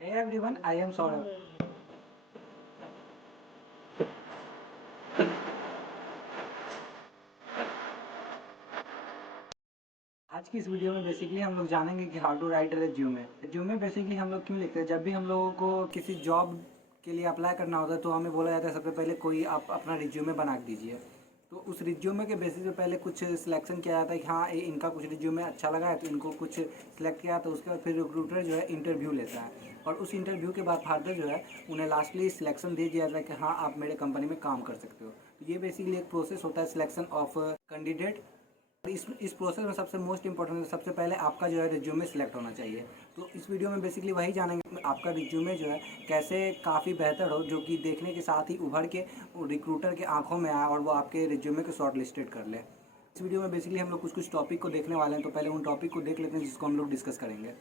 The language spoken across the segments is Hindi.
Hey everyone, I am Saurabh. आज की इस वीडियो में बेसिकली हम लोग जानेंगे कि how to write resume. Resume basically हम लोग क्यों लिखते हैं। जब भी हम लोगों को किसी जॉब के लिए अप्लाई करना होता है तो हमें बोला जाता है सबसे पहले कोई आप अपना रिज्यूमे बना के दीजिए। तो उस रिज्यूमे के बेसिस पे पहले कुछ सिलेक्शन किया जाता है कि हाँ इनका कुछ रिज्यूमे अच्छा लगा है तो इनको कुछ सिलेक्ट किया, तो उसके बाद फिर रिक्रूटर जो है इंटरव्यू लेता है और उस इंटरव्यू के बाद फादर जो है उन्हें लास्टली सिलेक्शन दे दिया जाता है कि हाँ आप मेरे कंपनी में काम कर सकते हो। तो ये बेसिकली एक प्रोसेस होता है सिलेक्शन ऑफ कैंडिडेट। इस प्रोसेस में सबसे मोस्ट इंपॉर्टेंट सबसे पहले आपका जो है रिज्यूमे सिलेक्ट होना चाहिए। तो इस वीडियो में बेसिकली वही जानेंगे आपका रिज्यूमे जो है कैसे काफ़ी बेहतर हो, जो कि देखने के साथ ही उभर के रिक्रूटर के आंखों में आए और वो आपके रिज्यूमे को शॉर्ट लिस्टेड कर ले। इस वीडियो में बेसिकली हम लोग कुछ कुछ टॉपिक को देखने वाले हैं, तो पहले उन टॉपिक को देख लेते हैं जिसको हम लोग डिस्कस करेंगे।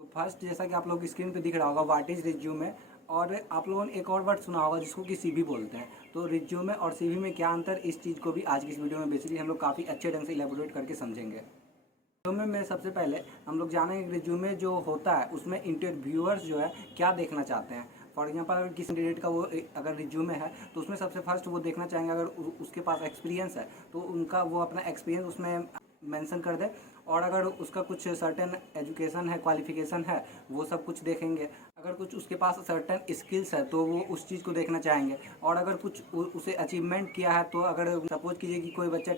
तो फर्स्ट, जैसा कि आप लोग स्क्रीन पे दिख रहा होगा, व्हाट इज़ रिज्यूमे। और आप लोगों ने एक और वर्ड सुना होगा जिसको कि सीवी बोलते हैं। तो रिज्यूमे और सीवी में क्या अंतर, इस चीज़ को भी आज की इस वीडियो में बेसिकली हम लोग काफ़ी अच्छे ढंग से इलेबोरेट करके समझेंगे। रिज्यूमे में सबसे पहले हम लोग जानेंगे रिज्यूमे जो होता है उसमें इंटरव्यूअर्स जो है क्या देखना चाहते हैं। फॉर एग्जांपल अगर किसी कैंडिडेट का वो अगर रिज्यूमे है तो उसमें सबसे फर्स्ट वो देखना चाहेंगे, अगर उसके पास एक्सपीरियंस है तो उनका वो अपना एक्सपीरियंस उसमें मेंशन कर दे। और अगर उसका कुछ सर्टेन एजुकेशन है, क्वालिफिकेशन है, वो सब कुछ देखेंगे। अगर कुछ उसके पास सर्टेन स्किल्स है तो वो उस चीज़ को देखना चाहेंगे। और अगर कुछ उसे अचीवमेंट किया है, तो अगर सपोज कीजिए कि कोई बच्चा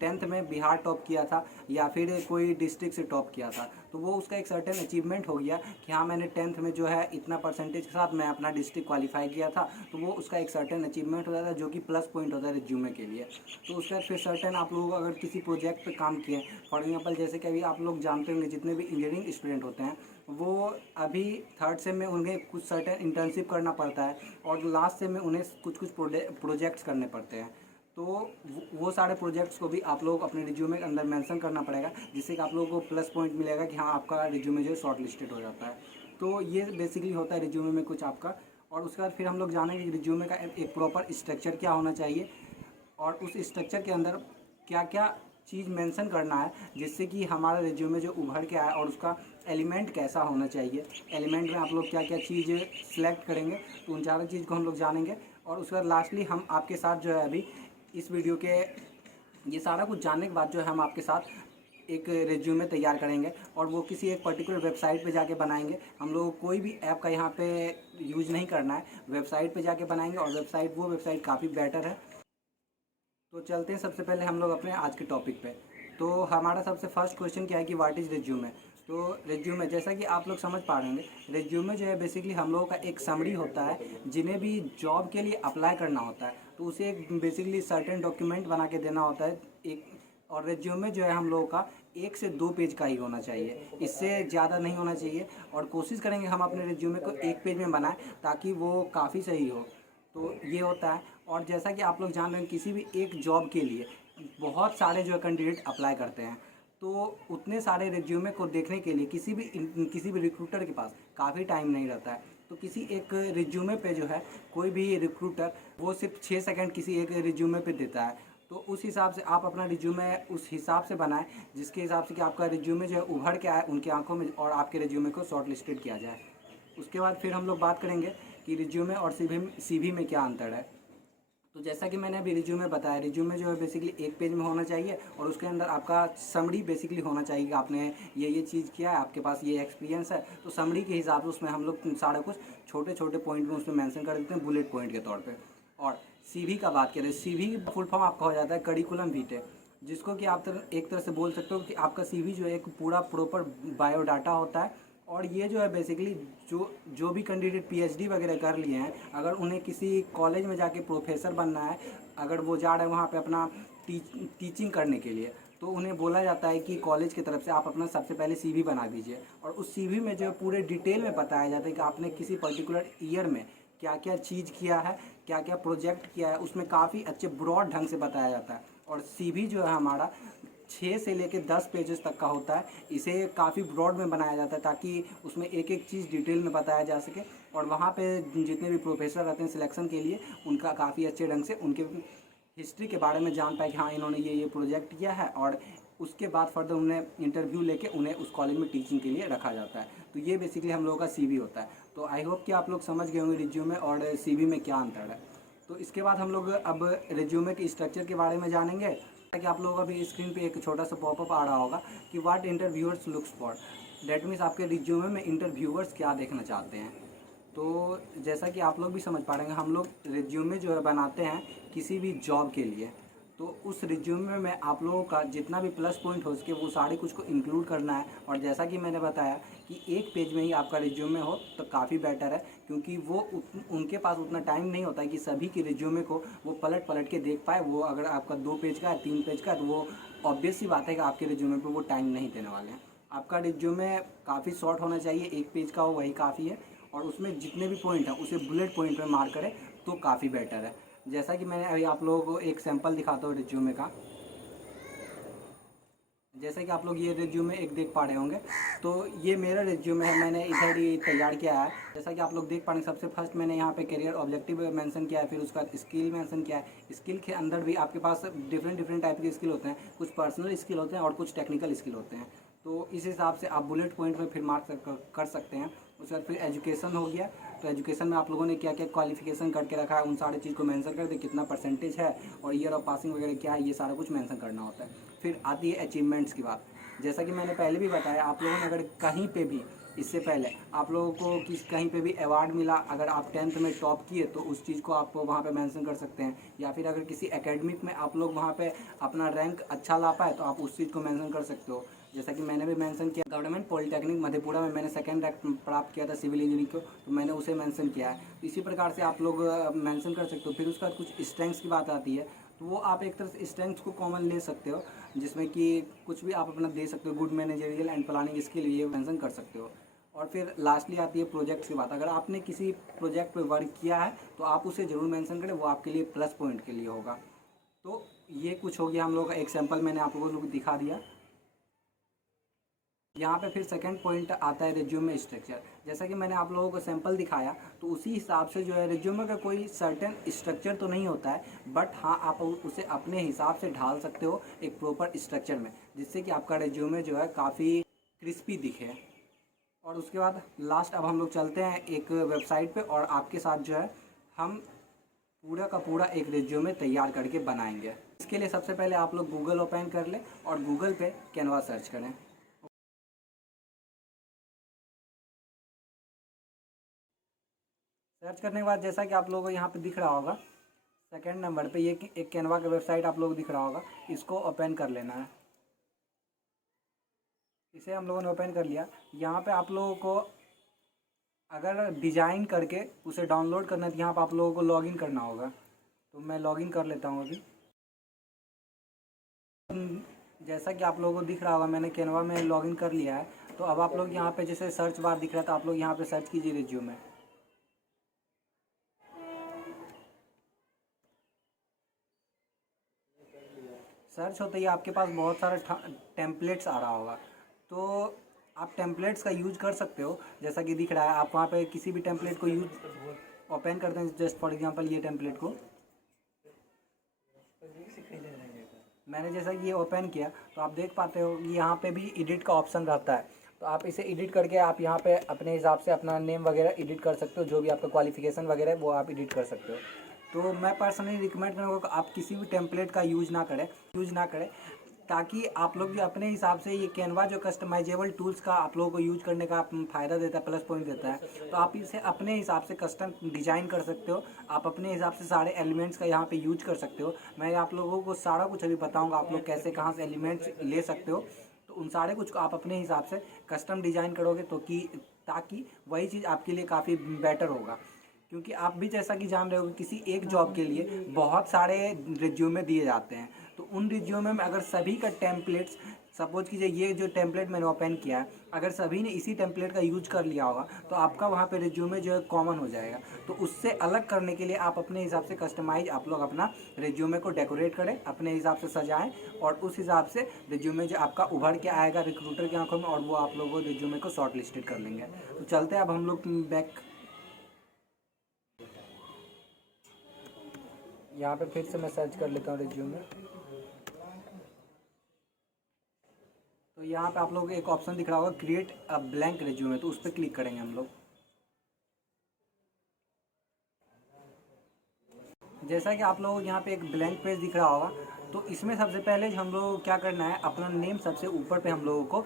टेंथ में बिहार टॉप किया था या फिर कोई डिस्ट्रिक्ट से टॉप किया था, तो वो उसका एक सर्टेन अचीवमेंट हो गया कि हाँ मैंने टेंथ में जो है इतना परसेंटेज के साथ मैं अपना डिस्ट्रिक्ट क्वालिफाई किया था। तो वो उसका एक सर्टेन अचीवमेंट होता था जो कि प्लस पॉइंट होता है रिज्यूमे के लिए। तो उसके बाद फिर सर्टेन आप लोग अगर किसी प्रोजेक्ट पे काम किए, फॉर एग्जांपल जैसे कि अभी आप लोग जानते होंगे जितने भी इंजीनियरिंग स्टूडेंट होते हैं वो अभी थर्ड सेम में उन्हें कुछ सर्टेन इंटर्नशिप करना पड़ता है और लास्ट सेम में उन्हें कुछ कुछ प्रोजेक्ट्स करने पड़ते हैं। तो वो सारे प्रोजेक्ट्स को भी आप लोग अपने रिज्यूमे के अंदर मेंशन करना पड़ेगा, जिससे कि आप लोगों को प्लस पॉइंट मिलेगा कि हाँ आपका रिज्यूमे जो है शॉर्ट लिस्टेड हो जाता है। तो ये बेसिकली होता है रिज्यूमे में कुछ आपका। और उसके बाद फिर हम लोग जानेंगे कि रिज्यूमे का एक प्रॉपर स्ट्रक्चर क्या होना चाहिए और उस स्ट्रक्चर के अंदर क्या क्या चीज़ मेंशन करना है जिससे कि हमारा रिज्यूमे जो उभर के आए, और उसका एलिमेंट कैसा होना चाहिए। एलिमेंट में आप लोग क्या क्या चीज़ सेलेक्ट करेंगे, तो उन चारों चीज़ को हम लोग जानेंगे। और उसके बाद लास्टली हम आपके साथ जो है अभी इस वीडियो के ये सारा कुछ जानने के बाद जो है हम आपके साथ एक रिज्यूमे तैयार करेंगे और वो किसी एक पर्टिकुलर वेबसाइट पे जाके बनाएंगे। हम लोग कोई भी ऐप का यहाँ पे यूज़ नहीं करना है, वेबसाइट पे जाके बनाएंगे और वो वेबसाइट काफ़ी बेटर है। तो चलते हैं सबसे पहले हम लोग अपने आज के टॉपिक पे। तो हमारा सबसे फर्स्ट क्वेश्चन क्या है कि व्हाट इज़ रिज्यूमे। तो रिज्यूमे, जैसा कि आप लोग समझ पा रहे होंगे, रिज्यूमे जो है बेसिकली हम लोगों का एक समरी होता है। जिन्हें भी जॉब के लिए अप्लाई करना होता है तो उसे एक बेसिकली सर्टेन डॉक्यूमेंट बना के देना होता है एक। और रिज्यूमे जो है हम लोगों का 1 से 2 पेज का ही होना चाहिए, इससे ज़्यादा नहीं होना चाहिए। और कोशिश करेंगे हम अपने रिज्यूमे को 1 पेज में बनाएं ताकि वो काफ़ी सही हो। तो ये होता है। और जैसा कि आप लोग जान रहे हैं किसी भी एक जॉब के लिए बहुत सारे जो है कैंडिडेट अप्लाई करते हैं। तो उतने सारे रिज्यूमे को देखने के लिए किसी भी रिक्रूटर के पास काफ़ी टाइम नहीं रहता है। तो किसी एक रिज्यूमे पे जो है कोई भी रिक्रूटर वो सिर्फ 6 सेकंड किसी एक रिज्यूमे पे देता है। तो उस हिसाब से आप अपना रिज्यूमे उस हिसाब से बनाएं जिसके हिसाब से कि आपका रिज्यूमे जो है उभर के आए उनकी आंखों में और आपके रिज्यूमे को शॉर्ट लिस्टेड किया जाए। उसके बाद फिर हम लोग बात करेंगे कि रिज्यूमे और सीवी में क्या अंतर है। तो जैसा कि मैंने अभी रिज्यूमे बताया, रिज्यूमे जो है बेसिकली 1 पेज में होना चाहिए और उसके अंदर आपका समरी बेसिकली होना चाहिए कि आपने ये चीज़ किया है, आपके पास ये एक्सपीरियंस है। तो समरी के हिसाब से उसमें हम लोग सारा कुछ छोटे छोटे पॉइंट में उसमें मेंशन कर देते हैं बुलेट पॉइंट के तौर पे। और सीवी का बात करें, सीवी की फुल फॉर्म आपका हो जाता है करिकुलम वीटे, जिसको कि आप एक तरह से बोल सकते हो कि आपका सीवी जो है एक पूरा प्रॉपर बायोडाटा होता है। और ये जो है बेसिकली जो जो भी कैंडिडेट पीएचडी वगैरह कर लिए हैं, अगर उन्हें किसी कॉलेज में जाके प्रोफेसर बनना है, अगर वो जा रहे हैं वहाँ पे अपना टीचिंग करने के लिए, तो उन्हें बोला जाता है कि कॉलेज की तरफ से आप अपना सबसे पहले सीवी बना दीजिए। और उस सीवी में जो पूरे डिटेल में बताया जाता है कि आपने किसी पर्टिकुलर ईयर में क्या क्या चीज़ किया है, क्या क्या प्रोजेक्ट किया है, उसमें काफ़ी अच्छे ब्रॉड ढंग से बताया जाता है। और सीवी जो है हमारा 6 से लेकर 10 पेजेस तक का होता है। इसे काफ़ी ब्रॉड में बनाया जाता है ताकि उसमें एक एक चीज़ डिटेल में बताया जा सके। और वहाँ पे जितने भी प्रोफेसर रहते हैं सिलेक्शन के लिए, उनका काफ़ी अच्छे ढंग से उनके हिस्ट्री के बारे में जान पाए कि हाँ इन्होंने ये प्रोजेक्ट किया है और उसके बाद फर्दर उन्हें इंटरव्यू लेके उन्हें उस कॉलेज में टीचिंग के लिए रखा जाता है। तो ये बेसिकली हम लोगों का सीवी होता है। तो आई होप कि आप लोग समझ गए होंगे रिज्यूमे और सीवी में क्या अंतर है। तो इसके बाद हम लोग अब रिज्यूमे के स्ट्रक्चर के बारे में जानेंगे। कि आप लोगों का भी स्क्रीन पे एक छोटा सा पॉपअप आ रहा होगा कि what interviewers looks for. That means आपके रिज्यूमे में इंटरव्यूअर्स क्या देखना चाहते हैं। तो जैसा कि आप लोग भी समझ पा रहे हैं, हम लोग रिज्यूमे जो है बनाते हैं किसी भी जॉब के लिए। तो उस रिज्यूमे में आप लोगों का जितना भी प्लस पॉइंट हो सके वो सारे कुछ को इंक्लूड करना है। और जैसा कि मैंने बताया कि एक पेज में ही आपका रिज्यूमे हो तो काफ़ी बेटर है, क्योंकि वो उनके पास उतना टाइम नहीं होता है कि सभी के रिज्यूमे को वो पलट पलट के देख पाए। वो अगर आपका 2 पेज का है, 3 पेज का है, तो वो ऑब्वियस सी बात है कि आपके रिज्यूमे पे वो टाइम नहीं देने वाले हैं। आपका रिज्यूमे काफ़ी शॉर्ट होना चाहिए, 1 पेज का हो वही काफ़ी है। और उसमें जितने भी पॉइंट हैं उसे बुलेट पॉइंट में मार्क करें तो काफ़ी बेटर है। जैसा कि मैंने अभी आप लोगों को एक सैंपल दिखाता हूँ रिज्यूमे का। जैसे कि आप लोग ये रिज्यूमे एक देख पा रहे होंगे, तो ये मेरा रिज्यूमे है, मैंने इधर ही तैयार किया है। जैसा कि आप लोग देख पा रहे हैं, सबसे फर्स्ट मैंने यहाँ पे करियर ऑब्जेक्टिव मेंशन किया है, फिर उसका स्किल मेंशन किया है। स्किल के अंदर भी आपके पास डिफरेंट डिफरेंट टाइप के स्किल होते हैं, कुछ पर्सनल स्किल होते हैं और कुछ टेक्निकल स्किल होते हैं। तो इस हिसाब से आप बुलेट पॉइंट में फिर मार्क कर सकते हैं। उसके बाद फिर एजुकेशन हो गया। तो एजुकेशन में आप लोगों ने क्या क्या क्वालिफिकेशन करके रखा है उन सारी चीज़ को मेंशन कर दे, कितना परसेंटेज है और ईयर ऑफ पासिंग वगैरह क्या है, ये सारा कुछ मेंशन करना होता है। फिर आती है अचीवमेंट्स की बात। जैसा कि मैंने पहले भी बताया, आप लोगों ने अगर कहीं पे भी इससे पहले आप लोगों को कहीं पे भी अवार्ड मिला, अगर आप 10th में टॉप किए तो उस चीज़ को आप वहाँ पे मेंशन कर सकते हैं। या फिर अगर किसी एकेडमिक में आप लोग वहाँ पे अपना रैंक अच्छा ला पाए तो आप उस चीज़ को मेंशन कर सकते हो। जैसा कि मैंने भी मेंशन किया, गवर्नमेंट पॉलिटेक्निक मधेपुरा में मैंने सेकंड रैंक प्राप्त किया था सिविल इंजीनियरिंग को, तो मैंने उसे मेंशन किया है। तो इसी प्रकार से आप लोग मेंशन कर सकते हो। फिर उसके बाद कुछ स्ट्रेंथ्स की बात आती है, तो वो आप एक तरह से स्ट्रेंथ्स को कॉमन ले सकते हो, जिसमें कि कुछ भी आप अपना दे सकते हो। Good managerial and planning skill ये मेंशन कर सकते हो। और फिर लास्टली आती है प्रोजेक्ट्स की बात। अगर आपने किसी प्रोजेक्ट पे वर्क किया है तो आप उसे ज़रूर मेंशन करें, वो आपके लिए प्लस पॉइंट के लिए होगा। तो ये कुछ हो गया हम लोग का एक सैंपल मैंने आप लोगों को दिखा दिया। यहाँ पे फिर सेकंड पॉइंट आता है रिज्यूमे स्ट्रक्चर। जैसा कि मैंने आप लोगों को सैंपल दिखाया, तो उसी हिसाब से जो है रिज्यूमे का कोई सर्टेन स्ट्रक्चर तो नहीं होता है, बट हाँ आप उसे अपने हिसाब से ढाल सकते हो एक प्रॉपर स्ट्रक्चर में, जिससे कि आपका रिज्यूमे जो है काफ़ी क्रिस्पी दिखे। और उसके बाद लास्ट अब हम लोग चलते हैं एक वेबसाइट पे और आपके साथ जो है हम पूरा का पूरा एक रिज्यूमे तैयार करके बनाएंगे। इसके लिए सबसे पहले आप लोग गूगल ओपन कर लें और गूगल पे कैनवा सर्च करें। सर्च करने के बाद जैसा कि आप लोगों को यहाँ पे दिख रहा होगा सेकंड नंबर पे, ये एक कैनवा का वेबसाइट आप लोगों को दिख रहा होगा, इसको ओपन कर लेना है। इसे हम लोगों ने ओपन कर लिया। यहाँ पे आप लोगों को अगर डिजाइन करके उसे डाउनलोड करना है तो यहाँ पर आप लोगों को लॉगिन करना होगा। तो मैं लॉगिन कर लेता हूँ अभी। जैसा कि आप लोगों को दिख रहा होगा मैंने कैनवा में लॉगिन कर लिया है। तो अब आप लोग यहाँ पे जैसे सर्च बार दिख रहा था, आप लोग यहाँ पे सर्च कीजिए रिज्यूमे। सर्च होते ही आपके पास बहुत सारा टेम्पलेट्स आ रहा होगा। तो आप टेम्पलेट्स का यूज कर सकते हो। जैसा कि दिख रहा है, आप वहाँ पे किसी भी टेम्पलेट को यूज ओपन करते हैं। जस्ट फॉर एग्जांपल ये टेम्पलेट को मैंने जैसा कि ये ओपन किया, तो आप देख पाते हो कि यहाँ पे भी एडिट का ऑप्शन रहता है। तो आप इसे एडिट करके आप यहाँ पे अपने हिसाब से अपना नेम वगैरह एडिट कर सकते हो, जो भी आपका क्वालिफिकेशन वगैरह है वो आप एडिट कर सकते हो। तो मैं पर्सनली रिकमेंड करूँगा कि आप किसी भी टेम्पलेट का यूज ना करें, ताकि आप लोग भी अपने हिसाब से, ये कैनवा जो कस्टमाइजेबल टूल्स का आप लोगों को यूज करने का फ़ायदा देता है, प्लस पॉइंट देता है। तो आप इसे अपने हिसाब से कस्टम डिजाइन कर सकते हो। आप अपने हिसाब से सारे एलिमेंट्स का यहाँ पे यूज कर सकते हो। मैं आप लोगों को सारा कुछ अभी बताऊँगा, आप लोग कैसे कहाँ से एलिमेंट्स ले सकते हो। तो उन सारे कुछ को आप अपने हिसाब से कस्टम डिजाइन करोगे तो कि ताकि वही चीज़ आपके लिए काफ़ी बेटर होगा। क्योंकि आप भी जैसा कि जान रहे हो कि किसी एक जॉब के लिए बहुत सारे रिज्यूमे दिए जाते हैं। तो उन रिज्यूमे में अगर सभी का टेम्पलेट्स, सपोज कीजिए ये जो टेम्पलेट मैंने ओपन किया है, अगर सभी ने इसी टेम्पलेट का यूज कर लिया होगा तो आपका वहाँ पे रिज्यूमे जो है कॉमन हो जाएगा। तो उससे अलग करने के लिए आप अपने हिसाब से कस्टमाइज आप लोग अपना रिज्यूमे को डेकोरेट करें, अपने हिसाब से सजाएं और उस हिसाब से रिज्यूमे जो आपका उभर के आएगा रिक्रूटर की आंखों में, और वो आप लोगों रिज्यूमे को शॉर्ट लिस्टेड कर लेंगे। तो चलते हैं अब हम लोग बैक, यहाँ पे फिर से मैं सर्च कर लेता हूँ रिज्यूमे। तो यहाँ पे आप लोग को एक ऑप्शन दिख रहा होगा क्रिएट अ ब्लैंक रिज्यूमे, तो उस पर क्लिक करेंगे हम लोग। जैसा कि आप लोग यहाँ पे एक ब्लैंक पेज दिख रहा होगा, तो इसमें सबसे पहले हम लोग को क्या करना है, अपना नेम सबसे ऊपर पे हम लोगों को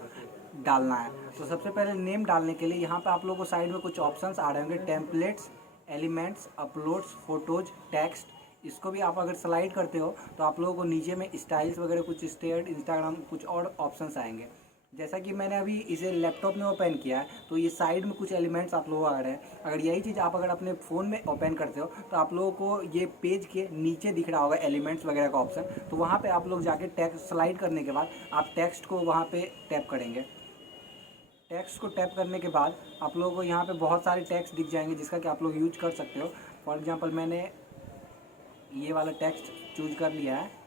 डालना है। तो सबसे पहले नेम डालने के लिए यहाँ पे आप लोगों को साइड में कुछ ऑप्शंस आ रहे होंगे, templates, elements, uploads, photos, text. इसको भी आप अगर स्लाइड करते हो तो आप लोगों को नीचे में स्टाइल्स वगैरह कुछ स्टेट, इंस्टाग्राम, कुछ और ऑप्शंस आएंगे। जैसा कि मैंने अभी इसे लैपटॉप में ओपन किया है, तो ये साइड में कुछ एलिमेंट्स आप लोगों को आ रहे हैं। अगर यही चीज़ आप अगर अपने फ़ोन में ओपन करते हो तो आप लोगों को ये पेज के नीचे दिख रहा होगा एलिमेंट्स वगैरह का ऑप्शन। तो वहाँ पे आप लोग जाके टेक्स्ट स्लाइड करने के बाद आप टेक्स्ट को वहाँ पे टैप करेंगे। टेक्स्ट को टैप करने के बाद आप लोगों को यहाँ पे बहुत सारे टेक्स्ट दिख जाएंगे जिसका कि आप लोग यूज कर सकते हो। फॉर एग्जांपल मैंने ये वाला टेक्स्ट चूज कर लिया है।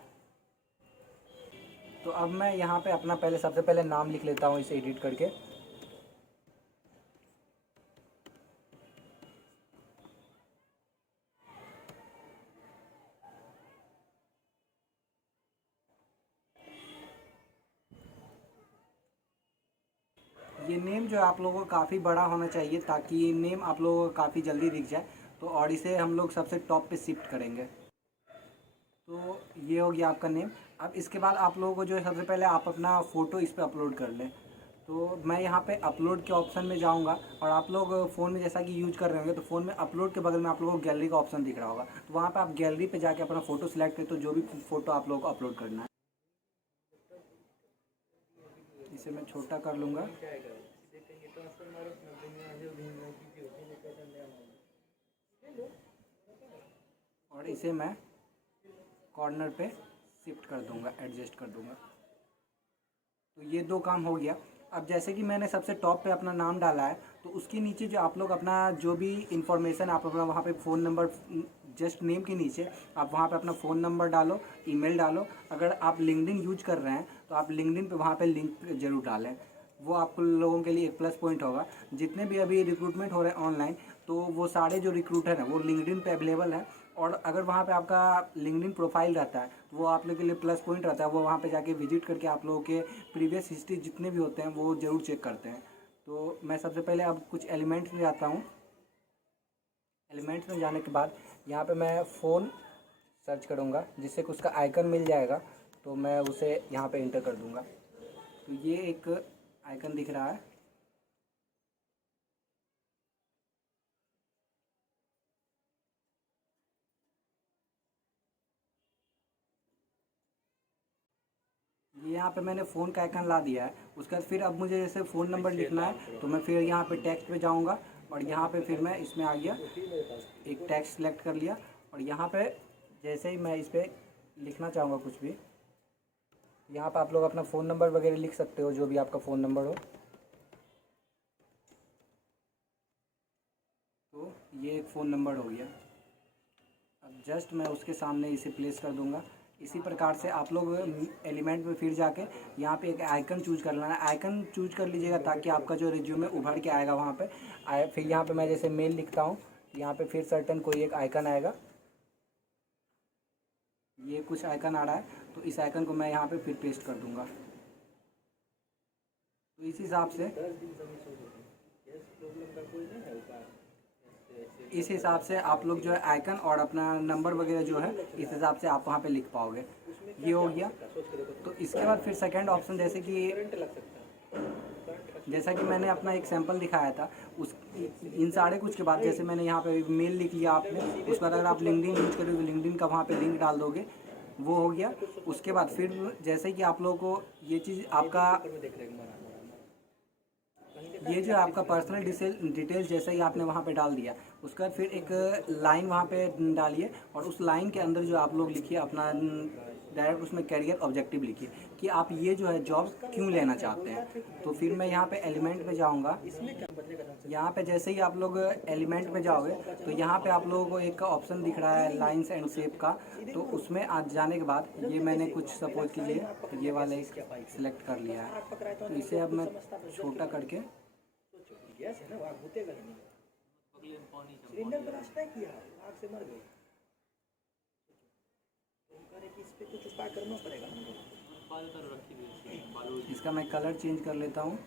तो अब मैं यहाँ पे अपना पहले सबसे पहले नाम लिख लेता हूँ इसे एडिट करके। ये नेम जो है आप लोगों को काफ़ी बड़ा होना चाहिए ताकि ये नेम आप लोगों को काफ़ी जल्दी दिख जाए। तो और इसे हम लोग सबसे टॉप पे शिफ्ट करेंगे। तो ये हो गया आपका नेम। अब इसके बाद आप लोगों को जो है सबसे पहले आप अपना फ़ोटो इस पर अपलोड कर लें। तो मैं यहाँ पे अपलोड के ऑप्शन में जाऊँगा, और आप लोग फ़ोन में जैसा कि यूज कर रहे होंगे तो फ़ोन में अपलोड के बगल में आप लोगों को गैलरी का ऑप्शन दिख रहा होगा। तो वहाँ पे आप गैलरी पे जाके अपना फ़ोटो सिलेक्ट करें, तो जो भी फ़ोटो आप लोगों को अपलोड करना है। इसे मैं छोटा कर लूँगा। और इसे मैं कॉर्नर पे शिफ्ट कर दूँगा, एडजस्ट कर दूँगा। तो ये दो काम हो गया। अब जैसे कि मैंने सबसे टॉप पे अपना नाम डाला है, तो उसके नीचे जो आप लोग अपना जो भी इंफॉर्मेशन आप अपना वहाँ पे फ़ोन नंबर, जस्ट नेम के नीचे आप वहाँ पे अपना फ़ोन नंबर डालो, ईमेल डालो। अगर आप लिंक्डइन यूज कर रहे हैं तो आप लिंक्डइन पे वहाँ पे लिंक ज़रूर डालें। वो आप लोगों के लिए एक प्लस पॉइंट होगा। जितने भी अभी रिक्रूटमेंट हो रहे हैं ऑनलाइन, तो वो सारे जो रिक्रूटर हैं वो लिंक्डइन पे अवेलेबल है। और अगर वहाँ पे आपका लिंक्डइन प्रोफाइल रहता है तो वो आप लोगों के लिए प्लस पॉइंट रहता है। वो वहाँ पे जाके विजिट करके आप लोगों के प्रीवियस हिस्ट्री जितने भी होते हैं वो ज़रूर चेक करते हैं। तो मैं सबसे पहले अब कुछ एलिमेंट्स में जाता हूँ। एलिमेंट्स में जाने के बाद यहाँ पे मैं फ़ोन सर्च करूँगा, जिससे कि उसका आइकन मिल जाएगा। तो मैं उसे यहाँ पे इंटर कर दूँगा। तो ये एक आइकन दिख रहा है। ये यहाँ पे मैंने फ़ोन का आइकन ला दिया है। उसके बाद फिर अब मुझे जैसे फ़ोन नंबर लिखना है, तो मैं फिर यहाँ पे टेक्स्ट पे जाऊँगा, और यहाँ पे फिर मैं इसमें आ गया, एक टेक्स्ट सेलेक्ट कर लिया। और यहाँ पे जैसे ही मैं इस पर लिखना चाहूँगा कुछ भी, यहाँ पे आप लोग अपना फ़ोन नंबर वगैरह लिख सकते हो, जो भी आपका फ़ोन नंबर हो। तो ये एक फ़ोन नंबर हो गया। अब जस्ट मैं उसके सामने इसे प्लेस कर दूंगा। इसी प्रकार से आप लोग एलिमेंट में फिर जाके यहाँ पे एक आइकन चूज कर लेना है। आइकन चूज कर लीजिएगा ताकि आपका जो रिज्यूमे उभर के आएगा वहाँ पे फिर यहाँ पे मैं जैसे मेल लिखता हूँ, यहाँ पे फिर सर्टन कोई एक आइकन आएगा। ये कुछ आइकन आ रहा है, तो इस आइकन को मैं यहाँ पे फिर पेस्ट कर दूँगा। तो इस हिसाब से आप लोग जो है आइकन और अपना नंबर वगैरह जो है इस हिसाब से आप वहाँ पे लिख पाओगे। ये हो गया। तो इसके बाद फिर सेकंड ऑप्शन, जैसा कि मैंने अपना एक सैंपल दिखाया था, उस इन सारे कुछ के बाद जैसे मैंने यहाँ पे मेल लिख लिया आपने, उसके बाद अगर आप लिंक्डइन यूज करोगे तो लिंक्डइन का वहाँ पे लिंक डाल दोगे, वो हो गया। उसके बाद फिर जैसे कि आप लोगों को ये चीज़ आपका ये जो आपका पर्सनल डिटेल्स जैसे ही आपने वहाँ पे डाल दिया, उसका फिर एक लाइन वहाँ पे डालिए, और उस लाइन के अंदर जो आप लोग लिखिए अपना डायरेक्ट उसमें कैरियर ऑब्जेक्टिव लिखिए कि आप ये जो है जॉब क्यों लेना चाहते हैं। तो फिर मैं यहाँ पे एलिमेंट पे जाऊँगा। यहाँ पे जैसे ही आप लोग एलिमेंट में जाओगे तो यहाँ पे आप लोगों को एक ऑप्शन दिख रहा है लाइंस एंड शेप का। तो उसमें आज जाने के बाद ये मैंने कुछ सपोज कीजिए ये वाले सिलेक्ट कर लिया है। तो इसे अब मैं छोटा करके गैस है ना, वो आग बुतेगा ही नहीं। सिलेंडर ब्लास्ट है किया, आग से मर गए। तो कह रहे कि इस पे कुछ उपाय करना पड़ेगा हमको। इसका मैं कलर चेंज कर लेता हूँ।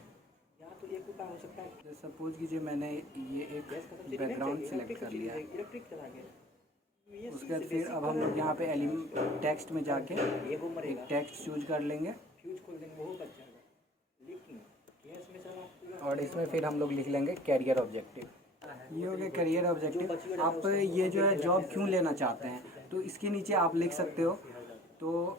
तो सपोज कीजिए मैंने ये एक बैकग्राउंड सेलेक्ट कर लिया है। उसके बाद फिर अब हम लोग यहाँ पे टेक्स्ट में जाके एक टेक्स्ट चूज कर लेंगे और इसमें फिर हम लोग लिख लेंगे कैरियर ऑब्जेक्टिव। ये हो गया कैरियर ऑब्जेक्टिव। आप ये जो है जॉब क्यों लेना चाहते हैं तो इसके नीचे आप लिख सकते हो। तो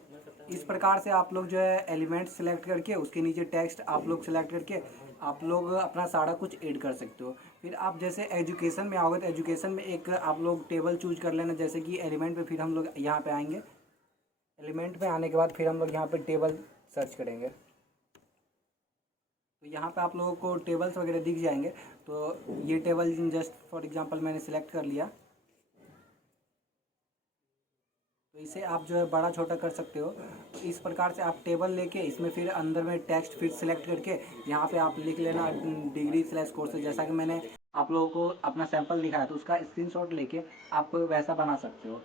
इस प्रकार से आप लोग जो है एलिमेंट सेलेक्ट करके उसके नीचे टेक्स्ट आप लोग सेलेक्ट करके आप लोग अपना सारा कुछ ऐड कर सकते हो। फिर आप जैसे एजुकेशन में आओगे तो एजुकेशन में एक आप लोग टेबल चूज कर लेना, जैसे कि एलिमेंट पे फिर हम लोग यहाँ पे आएंगे। एलिमेंट पे आने के बाद फिर हम लोग यहाँ पे टेबल सर्च करेंगे तो यहाँ पे आप लोगों को टेबल्स वगैरह दिख जाएंगे। तो ये टेबल जस्ट फॉर एग्जांपल मैंने सेलेक्ट कर लिया। तो इसे आप जो है बड़ा छोटा कर सकते हो। तो इस प्रकार से आप टेबल लेके इसमें फिर अंदर में टेक्स्ट फिर सेलेक्ट करके यहाँ पे आप लिख लेना डिग्री/कोर्स। जैसा कि मैंने आप लोगों को अपना सैंपल दिखाया तो उसका स्क्रीनशॉट लेके आप वैसा बना सकते हो।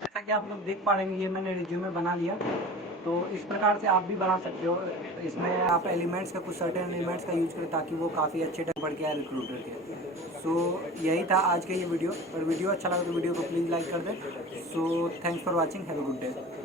जैसा कि आप लोग देख पा रहे हैं ये मैंने रिज्यूमे बना लिया। तो इस प्रकार से आप भी बना सकते हो। इसमें आप एलिमेंट्स का कुछ सर्टेन एलिमेंट्स का यूज़ करें ताकि वो काफ़ी अच्छे तक बढ़ के आए रिक्रूटर के। सो यही था आज का ये वीडियो। और वीडियो अच्छा लगा तो वीडियो को प्लीज़ लाइक कर दें। So thanks for watching, have a good day.